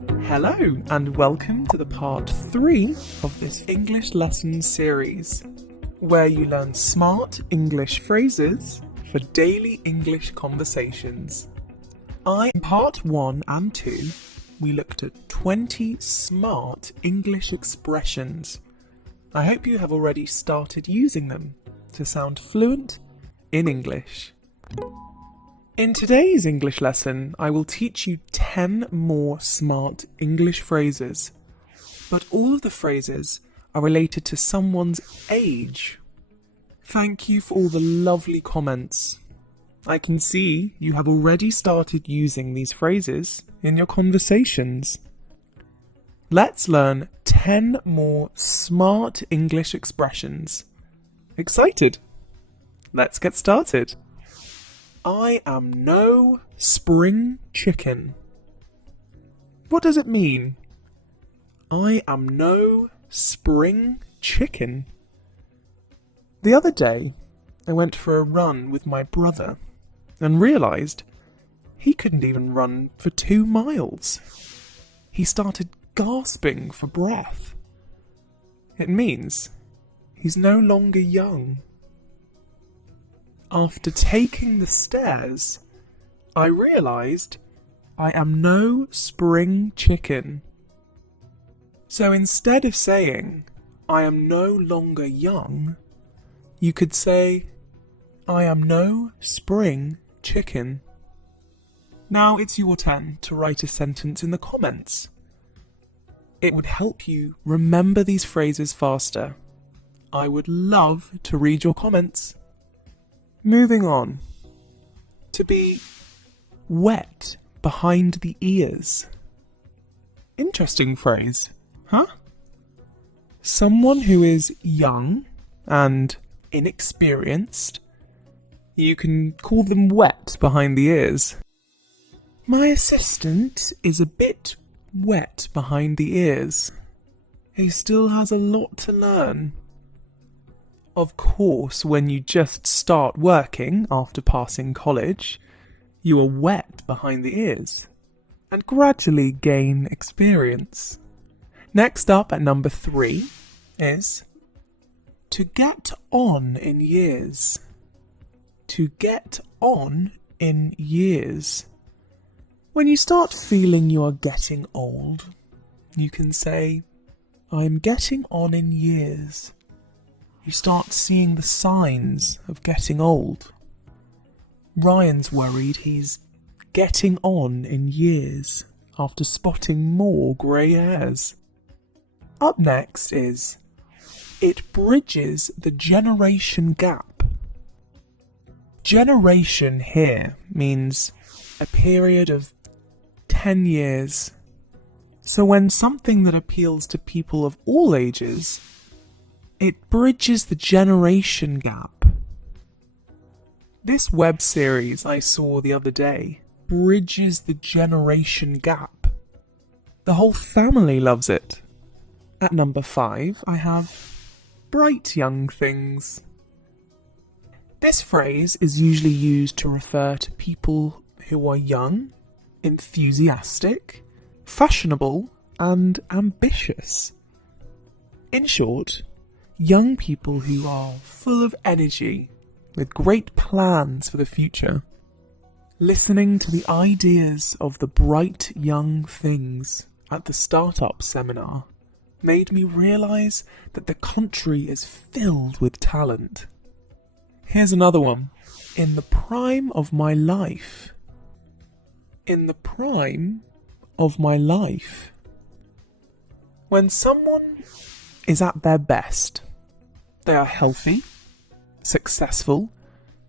Hello, and welcome to the part 3 of this English lesson series, where you learn smart English phrases for daily English conversations. In part 1 and 2, we looked at 20 smart English expressions. I hope you have already started using them to sound fluent in English. In today's English lesson, I will teach you 10 more smart English phrases, but all of the phrases are related to someone's age. Thank you for all the lovely comments. I can see you have already started using these phrases in your conversations. Let's learn 10 more smart English expressions. Excited? Let's get started. I am no spring chicken. What does it mean? I am no spring chicken. The other day, I went for a run with my brother and realised he couldn't even run for 2 miles. He started gasping for breath. It means he's no longer young. After taking the stairs, I realised I am no spring chicken. So instead of saying, I am no longer young, you could say, I am no spring chicken. Now it's your turn to write a sentence in the comments. It would help you remember these phrases faster. I would love to read your comments. Moving on. To be wet behind the ears. Interesting phrase, huh? Someone who is young and inexperienced, you can call them wet behind the ears. My assistant is a bit wet behind the ears. He still has a lot to learn. Of course, when you just start working after passing college, you are wet behind the ears and gradually gain experience. Next up at number 3 is to get on in years. To get on in years. When you start feeling you are getting old, you can say, I'm getting on in years. You start seeing the signs of getting old. Ryan's worried he's getting on in years after spotting more grey hairs. Up next is, it bridges the generation gap. Generation here means a period of 10 years. So when something that appeals to people of all ages, it bridges the generation gap. This web series I saw the other day bridges the generation gap. The whole family loves it. At number 5, I have bright young things. This phrase is usually used to refer to people who are young, enthusiastic, fashionable, and ambitious. In short, young people who are full of energy, with great plans for the future. Listening to the ideas of the bright young things at the startup seminar made me realise that the country is filled with talent. Here's another one. In the prime of my life. In the prime of my life. When someone is at their best, they are healthy, successful,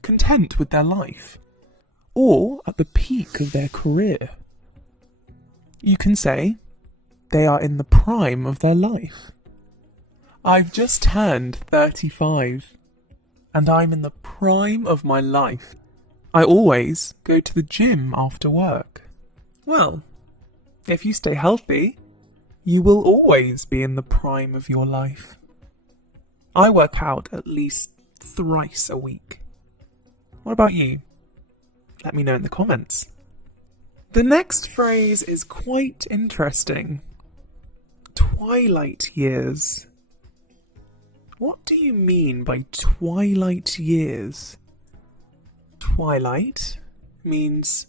content with their life, or at the peak of their career. You can say, they are in the prime of their life. I've just turned 35, and I'm in the prime of my life. I always go to the gym after work. Well, if you stay healthy, you will always be in the prime of your life. I work out at least thrice a week. What about you? Let me know in the comments. The next phrase is quite interesting. Twilight years. What do you mean by twilight years? Twilight means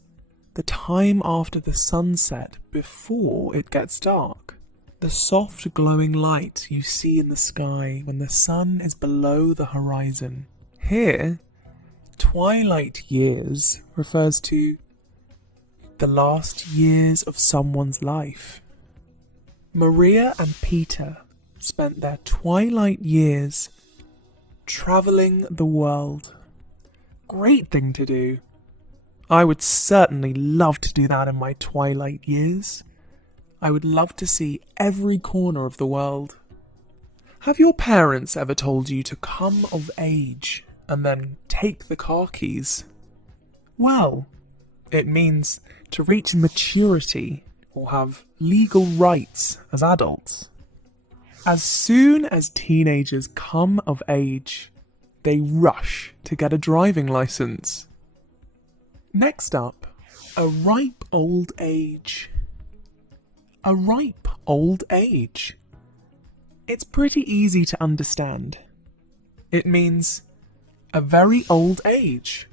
the time after the sunset before it gets dark. The soft glowing light you see in the sky when the sun is below the horizon. Here, twilight years refers to the last years of someone's life. Maria and Peter spent their twilight years travelling the world. Great thing to do. I would certainly love to do that in my twilight years. I would love to see every corner of the world. Have your parents ever told you to come of age and then take the car keys? Well, it means to reach maturity or have legal rights as adults. As soon as teenagers come of age, they rush to get a driving license. Next up, a ripe old age. A ripe old age. It's pretty easy to understand. It means a very old age.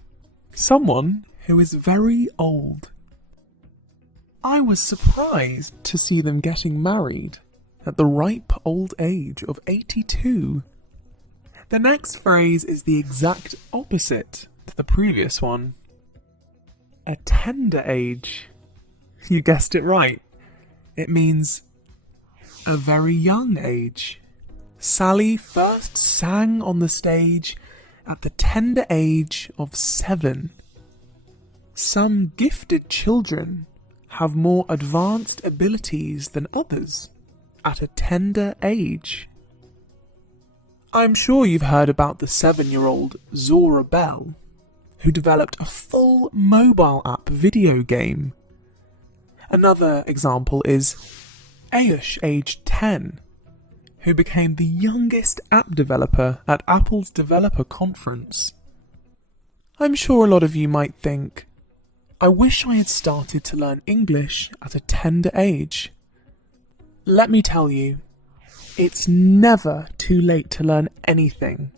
Someone who is very old. I was surprised to see them getting married at the ripe old age of 82. The next phrase is the exact opposite to the previous one. A tender age. You guessed it right. It means a very young age. Sally first sang on the stage at the tender age of 7. Some gifted children have more advanced abilities than others at a tender age. I'm sure you've heard about the 7-year-old Zora Bell, who developed a full mobile app video game. Another example is Ayush, aged 10, who became the youngest app developer at Apple's developer conference. I'm sure a lot of you might think, I wish I had started to learn English at a tender age. Let me tell you, it's never too late to learn anything.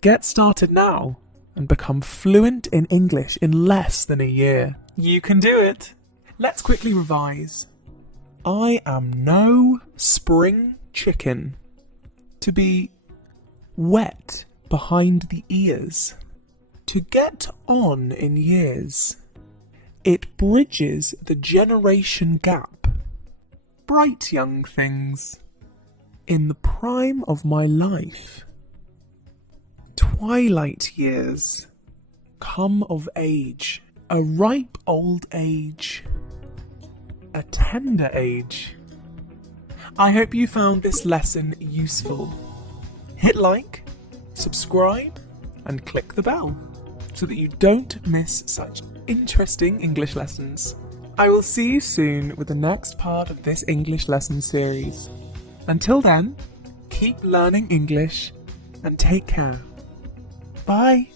Get started now and become fluent in English in less than a year. You can do it! Let's quickly revise. I am no spring chicken. To be wet behind the ears. To get on in years. It bridges the generation gap. Bright young things. In the prime of my life. Twilight years. Come of age. A ripe old age. A tender age. I hope you found this lesson useful. Hit like, subscribe, and click the bell so that you don't miss such interesting English lessons. I will see you soon with the next part of this English lesson series. Until then, keep learning English and take care. Bye!